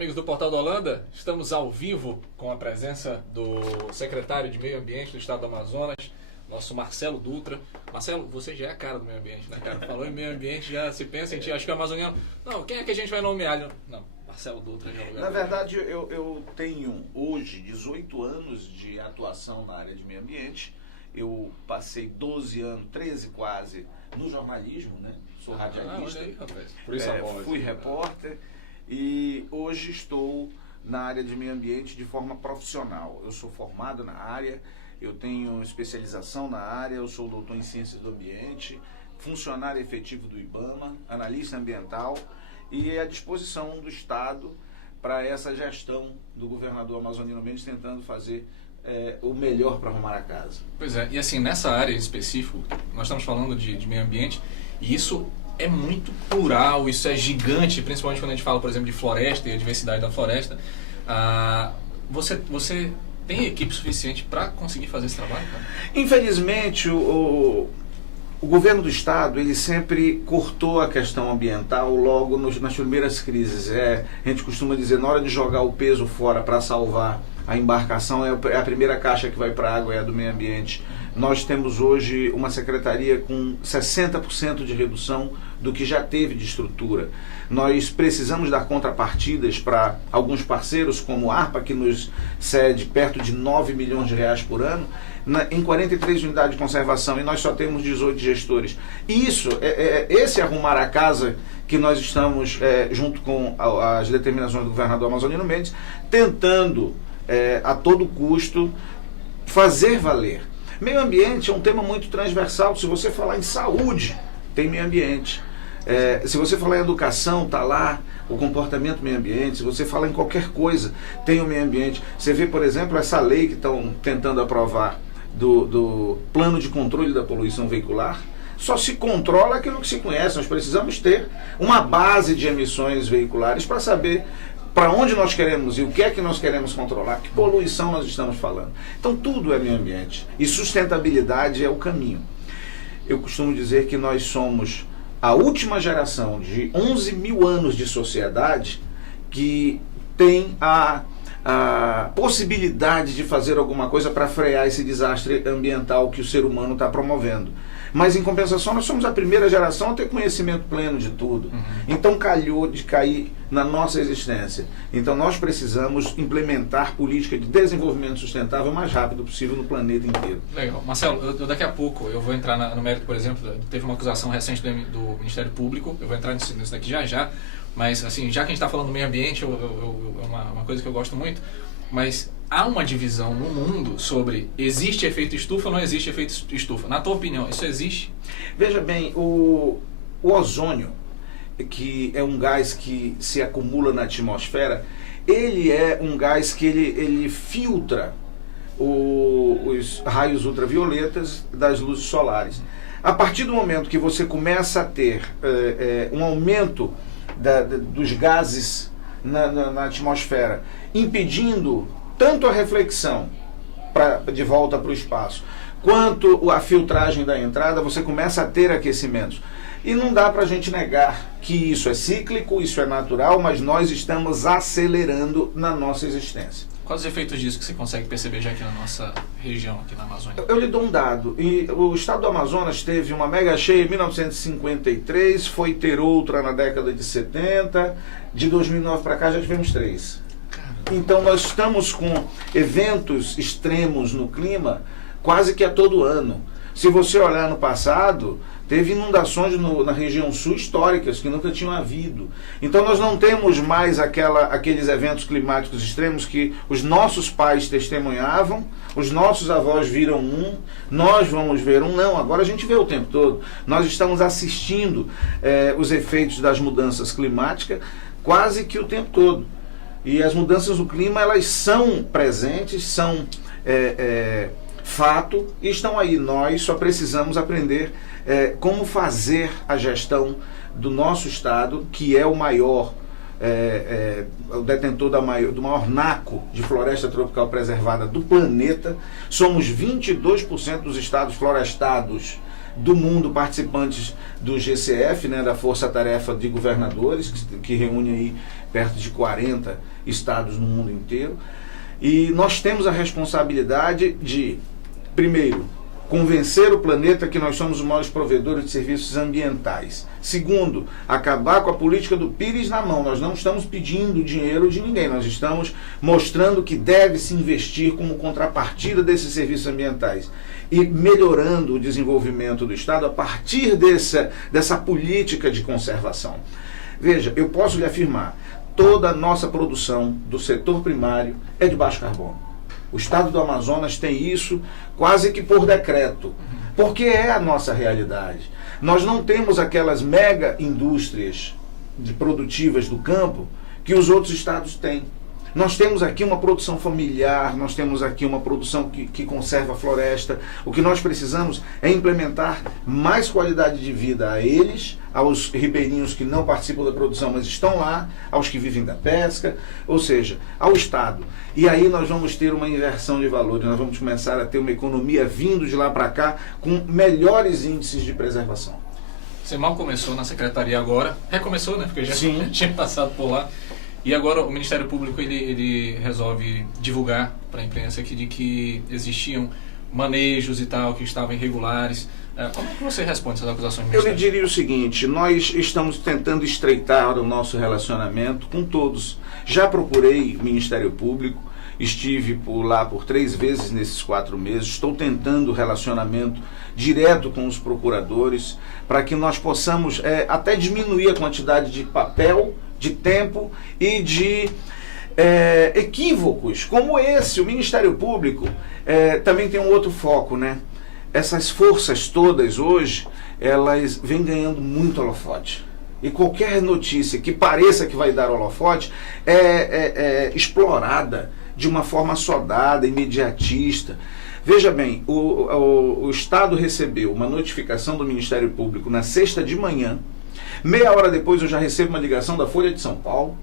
amigos do Portal da Holanda, estamos ao vivo com a presença do secretário de Meio Ambiente do Estado do Amazonas, nosso Marcelo Dutra. Marcelo, você já é a cara do meio ambiente, né, cara? Falou em meio ambiente, já se pensa em ti, acho que o amazoniano... Não, quem é que a gente vai nomear? Não, Marcelo Dutra já é o lugar. Na verdade, eu tenho hoje 18 anos de atuação na área de meio ambiente. Eu passei 12 anos, 13 quase, no jornalismo, né? Sou radialista, olha aí, rapaz. Por isso fui repórter e hoje estou na área de meio ambiente de forma profissional. Eu sou formado na área, eu tenho especialização na área, eu sou doutor em ciências do ambiente, funcionário efetivo do IBAMA, analista ambiental e à disposição do Estado para essa gestão do governador Amazonino Mendes, tentando fazer o melhor para arrumar a casa. Pois é, e assim, nessa área em específico, nós estamos falando de meio ambiente, e isso é muito plural, isso é gigante, principalmente quando a gente fala, por exemplo, de floresta e a diversidade da floresta. Você tem equipe suficiente para conseguir fazer esse trabalho, cara? Infelizmente, o governo do Estado, ele sempre cortou a questão ambiental logo nas primeiras crises. A gente costuma dizer, na hora de jogar o peso fora para salvar a embarcação, é a primeira caixa que vai para a água, é a do meio ambiente. Nós temos hoje uma secretaria com 60% de redução do que já teve de estrutura. Nós precisamos dar contrapartidas para alguns parceiros, como a ARPA, que nos cede perto de 9 milhões de reais por ano, em 43 unidades de conservação, e nós só temos 18 gestores. E esse arrumar a casa que nós estamos, junto com as determinações do governador Amazonino Mendes, tentando, a todo custo, fazer valer. Meio ambiente é um tema muito transversal. Se você falar em saúde, tem meio ambiente. Se você falar em educação, está lá o comportamento meio ambiente. Se você falar em qualquer coisa, tem o meio ambiente. Você vê, por exemplo, essa lei que estão tentando aprovar do plano de controle da poluição veicular. Só se controla aquilo que se conhece. Nós precisamos ter uma base de emissões veiculares para saber para onde nós queremos ir, o que é que nós queremos controlar, que poluição nós estamos falando. Então tudo é meio ambiente e sustentabilidade é o caminho. Eu costumo dizer que nós somos a última geração de 11 mil anos de sociedade que tem a possibilidade de fazer alguma coisa para frear esse desastre ambiental que o ser humano está promovendo. Mas, em compensação, nós somos a primeira geração a ter conhecimento pleno de tudo. Então, calhou de cair na nossa existência. Então, nós precisamos implementar política de desenvolvimento sustentável o mais rápido possível no planeta inteiro. Legal. Marcelo, daqui a pouco eu vou entrar no mérito, por exemplo, teve uma acusação recente do Ministério Público, eu vou entrar nisso daqui já, mas, assim, já que a gente está falando do meio ambiente, é uma coisa que eu gosto muito, mas há uma divisão no mundo sobre existe efeito estufa ou não existe efeito estufa. Na tua opinião, isso existe? Veja bem, o ozônio, que é um gás que se acumula na atmosfera, ele é um gás que ele filtra os raios ultravioletas das luzes solares. A partir do momento que você começa a ter um aumento dos gases na atmosfera, impedindo tanto a reflexão de volta para o espaço, quanto a filtragem da entrada, você começa a ter aquecimentos. E não dá para a gente negar que isso é cíclico, isso é natural, mas nós estamos acelerando na nossa existência. Quais os efeitos disso que você consegue perceber já aqui na nossa região, aqui na Amazônia? Eu lhe dou um dado. O estado do Amazonas teve uma mega cheia em 1953, foi ter outra na década de 70, de 2009 para cá já tivemos 3. Então nós estamos com eventos extremos no clima quase que a todo ano. Se você olhar no passado, teve inundações na região sul históricas que nunca tinham havido. Então nós não temos mais aqueles eventos climáticos extremos que os nossos pais testemunhavam, os nossos avós viram nós vamos ver não, agora a gente vê o tempo todo. Nós estamos assistindo os efeitos das mudanças climáticas quase que o tempo todo. E as mudanças do clima, elas são presentes, são fato e estão aí. Nós só precisamos aprender como fazer a gestão do nosso estado, que é o maior, o detentor do maior naco de floresta tropical preservada do planeta. Somos 22% dos estados florestados do mundo participantes do GCF, né, da Força Tarefa de Governadores, que reúne aí perto de 40 estados no mundo inteiro. E nós temos a responsabilidade de, primeiro, convencer o planeta que nós somos os maiores provedores de serviços ambientais. Segundo, acabar com a política do pires na mão. Nós não estamos pedindo dinheiro de ninguém, nós estamos mostrando que deve se investir como contrapartida desses serviços ambientais e melhorando o desenvolvimento do Estado a partir dessa política de conservação. Veja, eu posso lhe afirmar, toda a nossa produção do setor primário é de baixo carbono. O Estado do Amazonas tem isso quase que por decreto, porque é a nossa realidade. Nós não temos aquelas mega indústrias produtivas do campo que os outros estados têm. Nós temos aqui uma produção familiar, nós temos aqui uma produção que conserva a floresta. O que nós precisamos é implementar mais qualidade de vida a eles, aos ribeirinhos que não participam da produção, mas estão lá, aos que vivem da pesca, ou seja, ao Estado. E aí nós vamos ter uma inversão de valores, nós vamos começar a ter uma economia vindo de lá para cá com melhores índices de preservação. Você mal começou na secretaria agora, recomeçou, né? Porque já tinha passado por lá. E agora o Ministério Público ele resolve divulgar para a imprensa de que existiam manejos e tal, que estavam irregulares. Como é que você responde essas acusações? Eu lhe diria o seguinte, nós estamos tentando estreitar o nosso relacionamento com todos. Já procurei o Ministério Público, estive por lá por 3 vezes nesses 4 meses, estou tentando relacionamento direto com os procuradores, para que nós possamos até diminuir a quantidade de papel, de tempo e de equívocos como esse. O Ministério Público também tem um outro foco, né? Essas forças todas hoje, elas vêm ganhando muito holofote. E qualquer notícia que pareça que vai dar holofote é explorada de uma forma assodada, imediatista. Veja bem, o Estado recebeu uma notificação do Ministério Público na sexta de manhã. Meia hora depois eu já recebo uma ligação da Folha de São Paulo.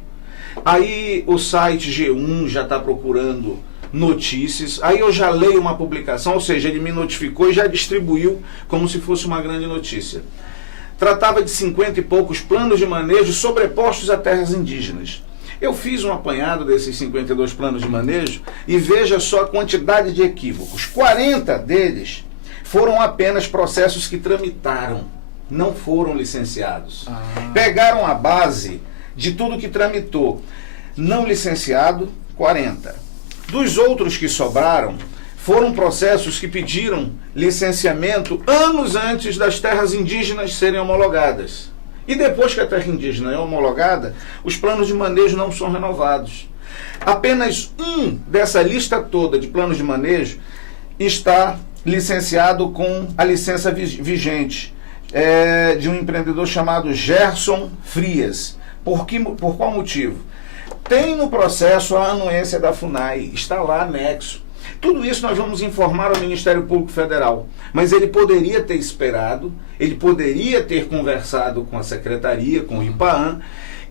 Aí o site G1 já está procurando notícias. Aí eu já leio uma publicação, ou seja, ele me notificou e já distribuiu como se fosse uma grande notícia. Tratava de 50 e poucos planos de manejo sobrepostos a terras indígenas. Eu fiz um apanhado desses 52 planos de manejo e veja só a quantidade de equívocos. 40 deles foram apenas processos que tramitaram, não foram licenciados. Pegaram a base de tudo que tramitou. Não licenciado, 40. Dos outros que sobraram, foram processos que pediram licenciamento anos antes das terras indígenas serem homologadas. E depois que a terra indígena é homologada, os planos de manejo não são renovados. Apenas um dessa lista toda de planos de manejo está licenciado com a licença vigente. De um empreendedor chamado Gerson Frias. Por qual motivo? Tem no processo a anuência da FUNAI, está lá anexo. Tudo isso nós vamos informar ao Ministério Público Federal, mas ele poderia ter esperado, ele poderia ter conversado com a Secretaria, com o IPAAN,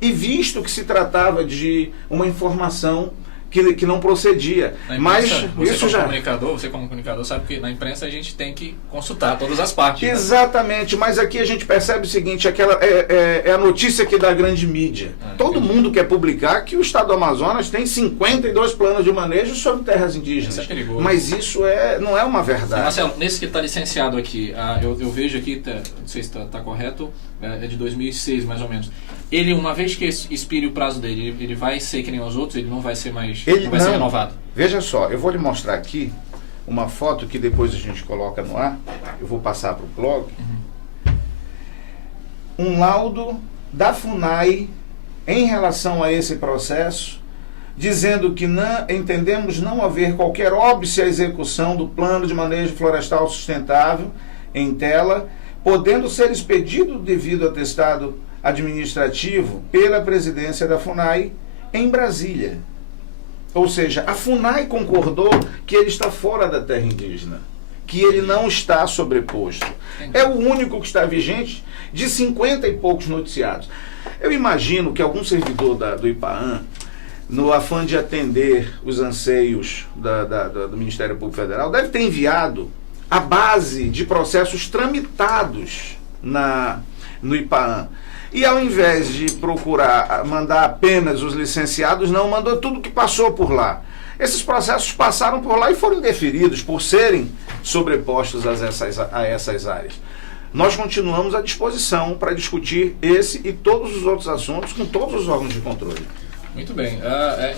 e visto que se tratava de uma informação que não procedia. Mas isso já... Você como comunicador sabe que na imprensa a gente tem que consultar todas as partes. Exatamente, né? Mas aqui a gente percebe o seguinte, é a notícia que dá grande mídia. Todo mundo quer publicar que o Estado do Amazonas tem 52 planos de manejo sobre terras indígenas. Isso é perigoso. Mas isso não é uma verdade. Marcelo, nesse que está licenciado aqui, eu vejo aqui, não sei se está correto, é de 2006 mais ou menos. Ele, uma vez que expire o prazo dele, ele vai ser que nem os outros, ele não vai ser mais, não vai ser renovado. Veja só, eu vou lhe mostrar aqui uma foto que depois a gente coloca no ar, eu vou passar para o blog. Um laudo da FUNAI em relação a esse processo, dizendo que entendemos não haver qualquer óbice à execução do plano de manejo florestal sustentável em tela, podendo ser expedido devido atestado administrativo pela presidência da FUNAI em Brasília. Ou seja, a FUNAI concordou que ele está fora da terra indígena, que ele não está sobreposto. É o único que está vigente de 50 e poucos noticiados. Eu imagino que algum servidor do IPAAN, no afã de atender os anseios do Ministério Público Federal, deve ter enviado à base de processos tramitados no IPAAN. E ao invés de procurar mandar apenas os licenciados, não, mandou tudo que passou por lá. Esses processos passaram por lá e foram indeferidos por serem sobrepostos a essas áreas. Nós continuamos à disposição para discutir esse e todos os outros assuntos com todos os órgãos de controle. Muito bem.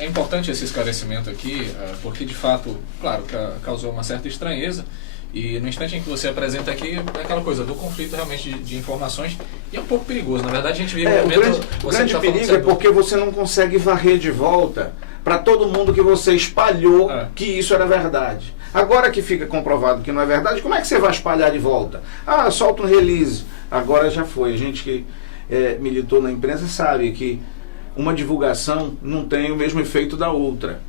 É importante esse esclarecimento aqui, porque de fato, claro, causou uma certa estranheza. E no instante em que você apresenta aqui, é aquela coisa do conflito realmente de informações, e é um pouco perigoso. Na verdade, a gente vive um momento... O grande perigo é porque você não consegue varrer de volta para todo mundo que você espalhou que isso era verdade. Agora que fica comprovado que não é verdade, como é que você vai espalhar de volta? Solta um release. Agora já foi. A gente que militou na imprensa sabe que uma divulgação não tem o mesmo efeito da outra.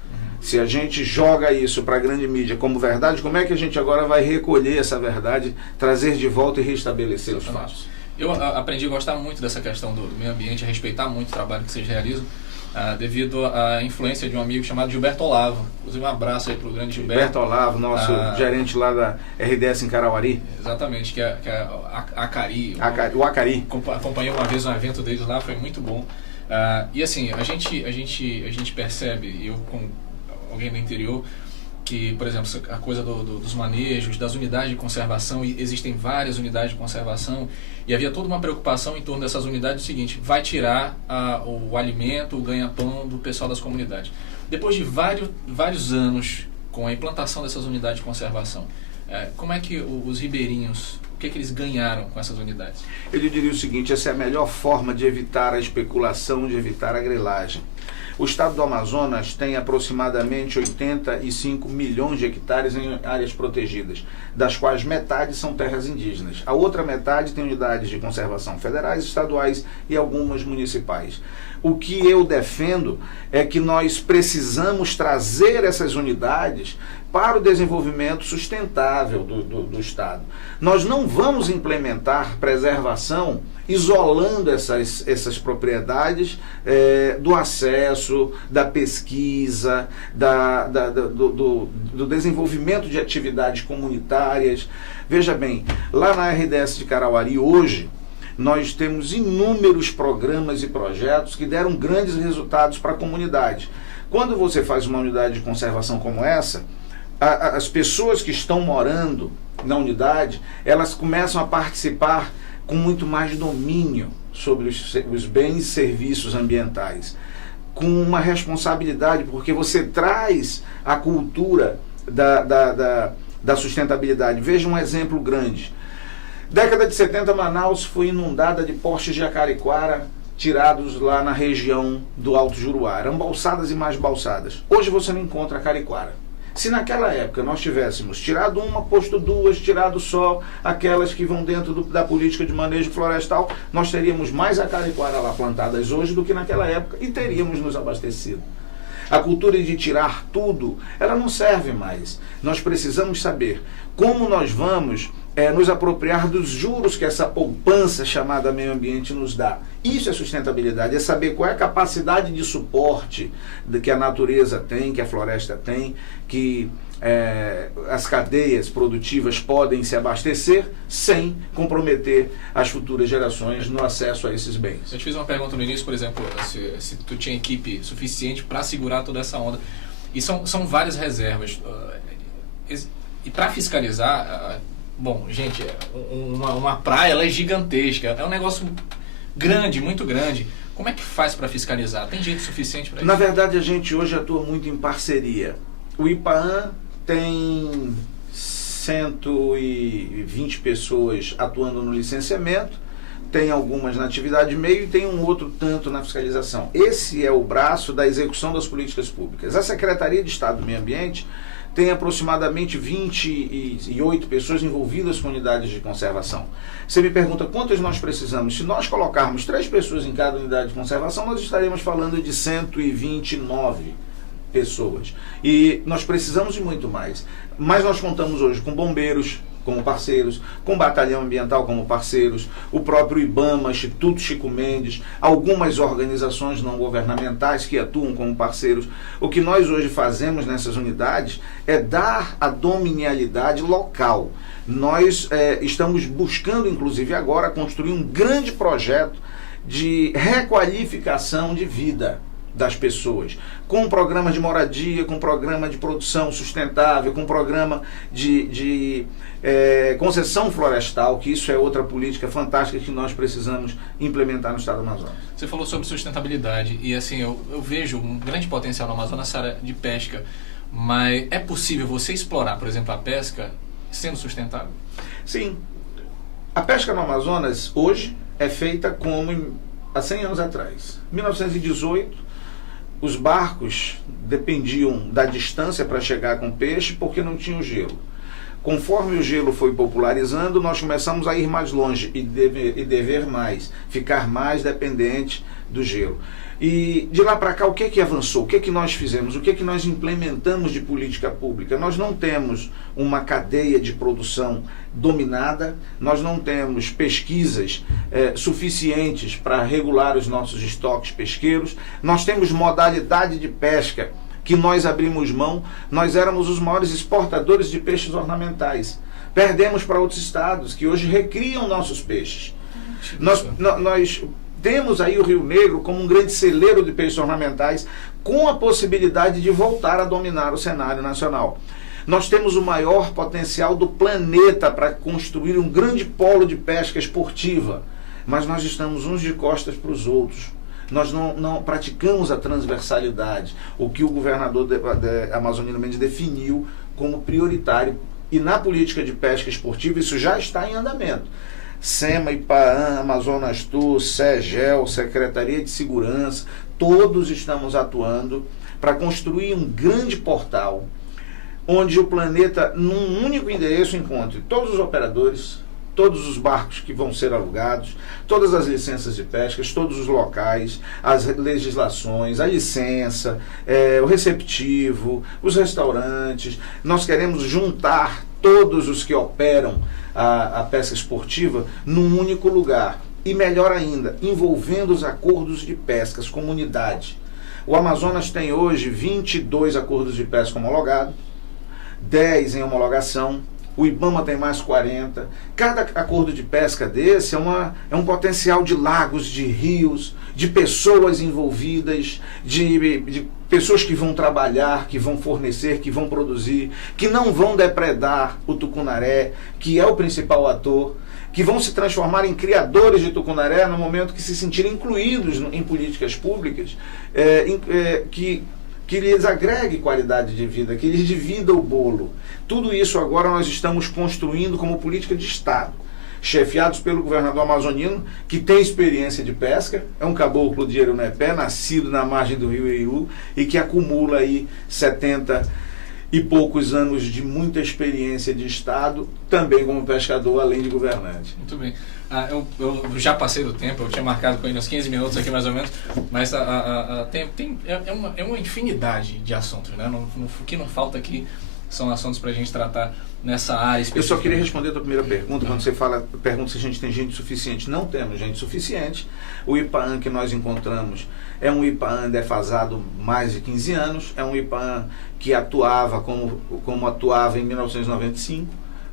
Se a gente joga isso para a grande mídia como verdade, como é que a gente agora vai recolher essa verdade, trazer de volta e restabelecer os fatos? Eu aprendi a gostar muito dessa questão do meio ambiente, a respeitar muito o trabalho que vocês realizam, devido à influência de um amigo chamado Gilberto Olavo. Inclusive, um abraço aí para o grande Gilberto. Gilberto Olavo, nosso gerente lá da RDS em Carauari. Exatamente, que é a Acari. O Acari. Acompanhei uma vez um evento deles lá, foi muito bom. E assim, a gente percebe, e eu como alguém do interior, que, por exemplo, a coisa dos manejos, das unidades de conservação, e existem várias unidades de conservação, e havia toda uma preocupação em torno dessas unidades, o seguinte: vai tirar o alimento, o ganha-pão do pessoal das comunidades. Depois de vários anos com a implantação dessas unidades de conservação, como é que os ribeirinhos, o que eles ganharam com essas unidades? Eu lhe diria o seguinte: essa é a melhor forma de evitar a especulação, de evitar a grilagem. O estado do Amazonas tem aproximadamente 85 milhões de hectares em áreas protegidas, das quais metade são terras indígenas. A outra metade tem unidades de conservação federais, estaduais e algumas municipais. O que eu defendo é que nós precisamos trazer essas unidades para o desenvolvimento sustentável do Estado. Nós não vamos implementar preservação isolando essas propriedades do acesso, da pesquisa, do desenvolvimento de atividades comunitárias. Veja bem, lá na RDS de Carauari hoje, nós temos inúmeros programas e projetos que deram grandes resultados para a comunidade. Quando você faz uma unidade de conservação como essa, as pessoas que estão morando na unidade, elas começam a participar com muito mais domínio sobre os bens e serviços ambientais, com uma responsabilidade, porque você traz a cultura da sustentabilidade. Veja um exemplo grande. Década de 70, Manaus foi inundada de postes de Acariquara tirados lá na região do Alto Juruá. Eram balsadas e mais balsadas. Hoje você não encontra Acariquara. Se naquela época nós tivéssemos tirado uma, posto duas, tirado só aquelas que vão dentro da política de manejo florestal, nós teríamos mais Acariquara lá plantadas hoje do que naquela época e teríamos nos abastecido. A cultura de tirar tudo, ela não serve mais. Nós precisamos saber como nós vamos nos apropriar dos juros que essa poupança chamada meio ambiente nos dá. Isso é sustentabilidade, é saber qual é a capacidade de suporte que a natureza tem, que a floresta tem, que as cadeias produtivas podem se abastecer sem comprometer as futuras gerações no acesso a esses bens. Eu te fiz uma pergunta no início, por exemplo, se tu tinha equipe suficiente para segurar toda essa onda. E são várias reservas. E para fiscalizar, bom, gente, uma praia ela é gigantesca, é um negócio grande, muito grande. Como é que faz para fiscalizar? Tem gente suficiente para isso? Na verdade, a gente hoje atua muito em parceria. O IPAAN tem 120 pessoas atuando no licenciamento, tem algumas na atividade meio e tem um outro tanto na fiscalização. Esse é o braço da execução das políticas públicas. A Secretaria de Estado do Meio Ambiente tem aproximadamente 28 pessoas envolvidas com unidades de conservação. Você me pergunta quantas nós precisamos. Se nós colocarmos 3 pessoas em cada unidade de conservação, nós estaremos falando de 129 pessoas. E nós precisamos de muito mais. Mas nós contamos hoje com bombeiros como parceiros, com batalhão ambiental como parceiros, o próprio IBAMA, Instituto Chico Mendes, algumas organizações não governamentais que atuam como parceiros. O que nós hoje fazemos nessas unidades é dar a dominialidade local. Nós estamos buscando, inclusive agora, construir um grande projeto de requalificação de vida das pessoas, com um programa de moradia, com um programa de produção sustentável, com um programa de concessão florestal, que isso é outra política fantástica que nós precisamos implementar no estado do Amazonas. Você falou sobre sustentabilidade e assim, eu vejo um grande potencial no Amazonas nessa área de pesca, mas é possível você explorar, por exemplo, a pesca sendo sustentável? Sim. A pesca no Amazonas hoje é feita como há 100 anos atrás. Em 1918, os barcos dependiam da distância para chegar com peixe porque não tinha o gelo. Conforme o gelo foi popularizando, nós começamos a ir mais longe e dever mais, ficar mais dependente do gelo. E de lá para cá, o que avançou? O que nós fizemos? O que nós implementamos de política pública? Nós não temos uma cadeia de produção dominada, nós não temos pesquisas suficientes para regular os nossos estoques pesqueiros, nós temos modalidade de pesca que nós abrimos mão, nós éramos os maiores exportadores de peixes ornamentais. Perdemos para outros estados que hoje recriam nossos peixes. Nós temos aí o Rio Negro como um grande celeiro de peixes ornamentais, com a possibilidade de voltar a dominar o cenário nacional. Nós temos o maior potencial do planeta para construir um grande polo de pesca esportiva, mas nós estamos uns de costas para os outros. Nós não praticamos a transversalidade, o que o governador Amazonino Mendes definiu como prioritário. E na política de pesca esportiva isso já está em andamento. SEMA, IPAAN, Amazonas Tour, SEGEL, Secretaria de Segurança, todos estamos atuando para construir um grande portal onde o planeta, num único endereço, encontre todos os operadores, todos os barcos que vão ser alugados, todas as licenças de pescas, todos os locais, as legislações, a licença, o receptivo, os restaurantes. Nós queremos juntar todos os que operam a pesca esportiva num único lugar. E melhor ainda, envolvendo os acordos de pesca, as comunidades. O Amazonas tem hoje 22 acordos de pesca homologados, 10 em homologação. O IBAMA tem mais 40. Cada acordo de pesca desse é um potencial de lagos, de rios, de pessoas envolvidas, de pessoas que vão trabalhar, que vão fornecer, que vão produzir, que não vão depredar o tucunaré, que é o principal ator, que vão se transformar em criadores de tucunaré no momento que se sentirem incluídos em políticas públicas, que lhes agregue qualidade de vida, que lhes divida o bolo. Tudo isso agora nós estamos construindo como política de Estado, chefiados pelo governador amazonino, que tem experiência de pesca, é um caboclo de Erunepé, nascido na margem do rio Iú, e que acumula aí 70 e poucos anos de muita experiência de Estado, também como pescador, além de governante. Muito bem. Eu já passei do tempo, eu tinha marcado com ele uns 15 minutos aqui mais ou menos, mas é uma infinidade de assuntos, né? O que não falta aqui são assuntos para a gente tratar nessa área específica. Eu só queria responder a tua primeira pergunta, quando você pergunta se a gente tem gente suficiente. Não temos gente suficiente. O IPAAN que nós encontramos é um IPAAN defasado mais de 15 anos, é um IPAAN que atuava como atuava em 1995,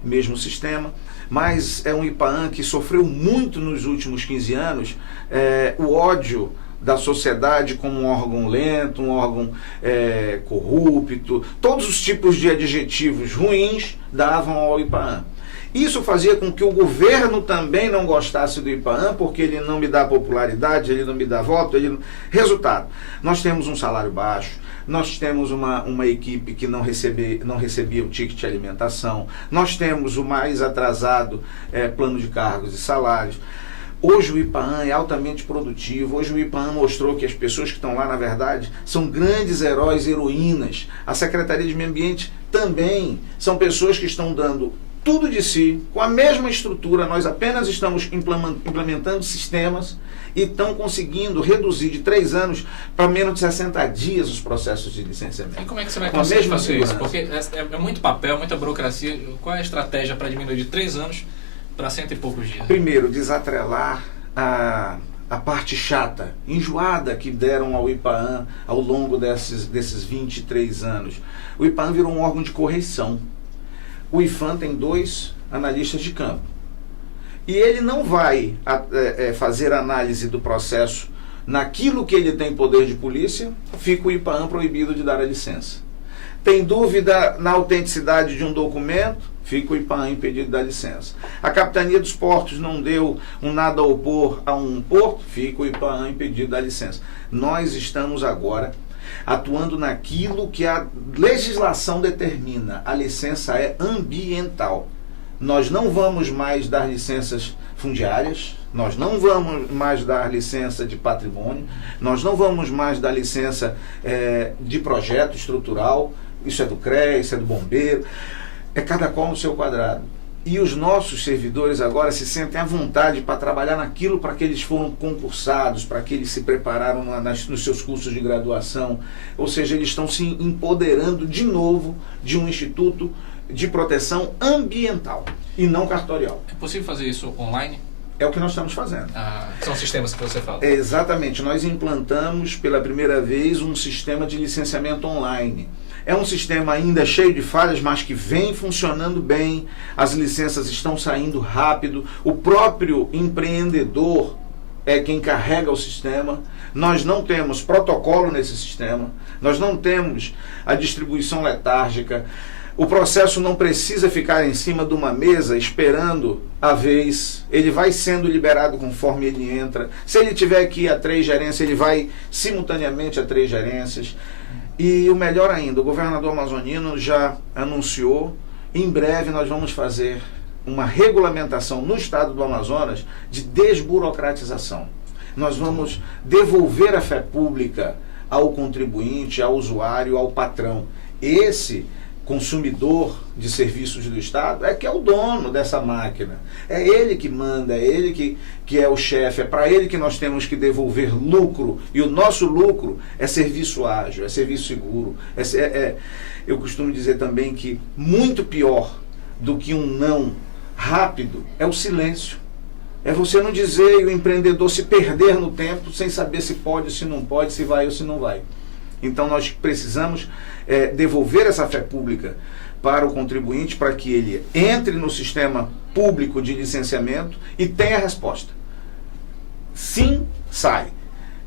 mesmo sistema, mas é um IPAAN que sofreu muito nos últimos 15 anos o ódio da sociedade como um órgão lento, um órgão corrupto, todos os tipos de adjetivos ruins davam ao IPAAN. Isso fazia com que o governo também não gostasse do IPAAN, porque ele não me dá popularidade, ele não me dá voto. Resultado, nós temos um salário baixo, nós temos uma equipe que não recebia o ticket de alimentação, nós temos o mais atrasado plano de cargos e salários. Hoje o IPAAN é altamente produtivo, hoje o IPAAN mostrou que as pessoas que estão lá, na verdade, são grandes heróis e heroínas. A Secretaria de Meio Ambiente também são pessoas que estão dando tudo de si, com a mesma estrutura. Nós apenas estamos implementando sistemas e estão conseguindo reduzir de 3 anos para menos de 60 dias os processos de licenciamento. E como é que você vai conseguir fazer isso? Porque é muito papel, muita burocracia. Qual é a estratégia para diminuir de 3 anos para 100 e poucos dias? Primeiro, desatrelar a parte chata, enjoada que deram ao IPAAN ao longo desses 23 anos. O IPAAN virou um órgão de correição. O IFAM tem 2 analistas de campo. E ele não vai fazer análise do processo naquilo que ele tem poder de polícia, fica o IPAAM proibido de dar a licença. Tem dúvida na autenticidade de um documento, fica o IPAAM impedido de dar licença. A Capitania dos Portos não deu um nada a opor a um porto, fica o IPAAM impedido de dar licença. Nós estamos agora atuando naquilo que a legislação determina. A licença é ambiental. Nós não vamos mais dar licenças fundiárias, nós não vamos mais dar licença de patrimônio, nós não vamos mais dar licença de projeto estrutural, isso é do CREA, isso é do bombeiro, é cada qual no seu quadrado. E os nossos servidores agora se sentem à vontade para trabalhar naquilo para que eles foram concursados, para que eles se prepararam nos seus cursos de graduação, ou seja, eles estão se empoderando de novo de um instituto de proteção ambiental e não cartorial. É possível fazer isso online? É o que nós estamos fazendo. São sistemas que você fala. Exatamente. Nós implantamos pela primeira vez um sistema de licenciamento online. É um sistema ainda cheio de falhas, mas que vem funcionando bem. As licenças estão saindo rápido. O próprio empreendedor é quem carrega o sistema. Nós não temos protocolo nesse sistema. Nós não temos a distribuição letárgica. O processo não precisa ficar em cima de uma mesa esperando a vez. Ele vai sendo liberado conforme ele entra. Se ele tiver que ir a 3 gerências, ele vai simultaneamente a 3 gerências. E o melhor ainda, o governador amazonino já anunciou, em breve nós vamos fazer uma regulamentação no estado do Amazonas de desburocratização. Nós vamos devolver a fé pública ao contribuinte, ao usuário, ao patrão. Esse consumidor de serviços do Estado é que é o dono dessa máquina. É ele que manda, é ele que é o chefe, é para ele que nós temos que devolver lucro. E o nosso lucro é serviço ágil, é serviço seguro. Eu costumo dizer também que muito pior do que um não rápido é o silêncio. É você não dizer e o empreendedor se perder no tempo sem saber se pode, se não pode, se vai ou se não vai. Então nós precisamos devolver essa fé pública para o contribuinte, para que ele entre no sistema público de licenciamento e tenha a resposta. Sim, sai.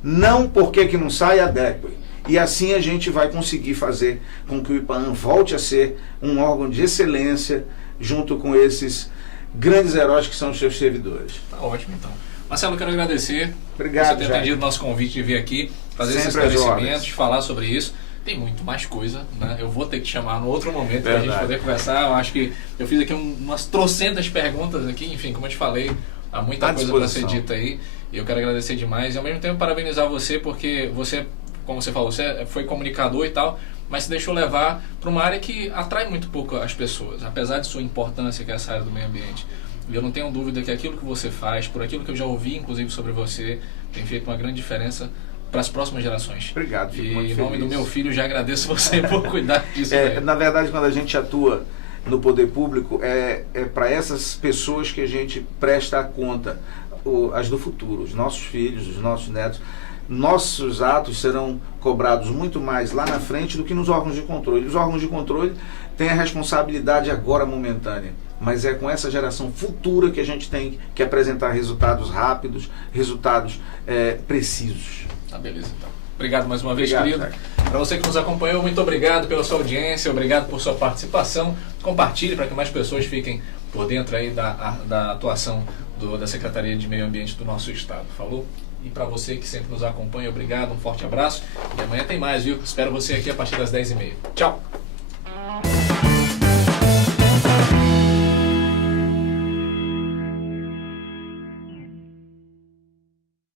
Não, por que não sai, adeque. E assim a gente vai conseguir fazer com que o IPAAM volte a ser um órgão de excelência junto com esses grandes heróis que são os seus servidores. Tá ótimo, então. Marcelo, eu quero agradecer Obrigado, por você ter atendido o nosso convite de vir aqui, fazer esses esclarecimentos, falar sobre isso. Tem muito mais coisa, né? Eu vou ter que te chamar no outro momento para a gente poder conversar. Eu acho que eu fiz aqui umas trocentas perguntas aqui, enfim, como eu te falei, há muita coisa para ser dita aí. E eu quero agradecer demais e ao mesmo tempo parabenizar você, porque você, como você falou, você foi comunicador e tal, mas se deixou levar para uma área que atrai muito pouco as pessoas, apesar de sua importância, que é essa área do meio ambiente. E eu não tenho dúvida que aquilo que você faz, por aquilo que eu já ouvi, inclusive, sobre você, tem feito uma grande diferença para as próximas gerações. Obrigado, fico muito feliz. E em nome do meu filho, já agradeço você por cuidar disso. Na verdade, quando a gente atua no poder público, é para essas pessoas que a gente presta a conta, as do futuro, os nossos filhos, os nossos netos. Nossos atos serão cobrados muito mais lá na frente do que nos órgãos de controle. Os órgãos de controle têm a responsabilidade agora momentânea, mas é com essa geração futura que a gente tem que apresentar resultados rápidos, resultados precisos. Tá, beleza, então. Obrigado mais uma vez, querido. Para você que nos acompanhou, muito obrigado pela sua audiência, obrigado por sua participação. Compartilhe para que mais pessoas fiquem por dentro aí da atuação da Secretaria de Meio Ambiente do nosso estado. Falou? E para você que sempre nos acompanha, obrigado, um forte abraço. E amanhã tem mais, viu? Espero você aqui a partir das 10h30. Tchau!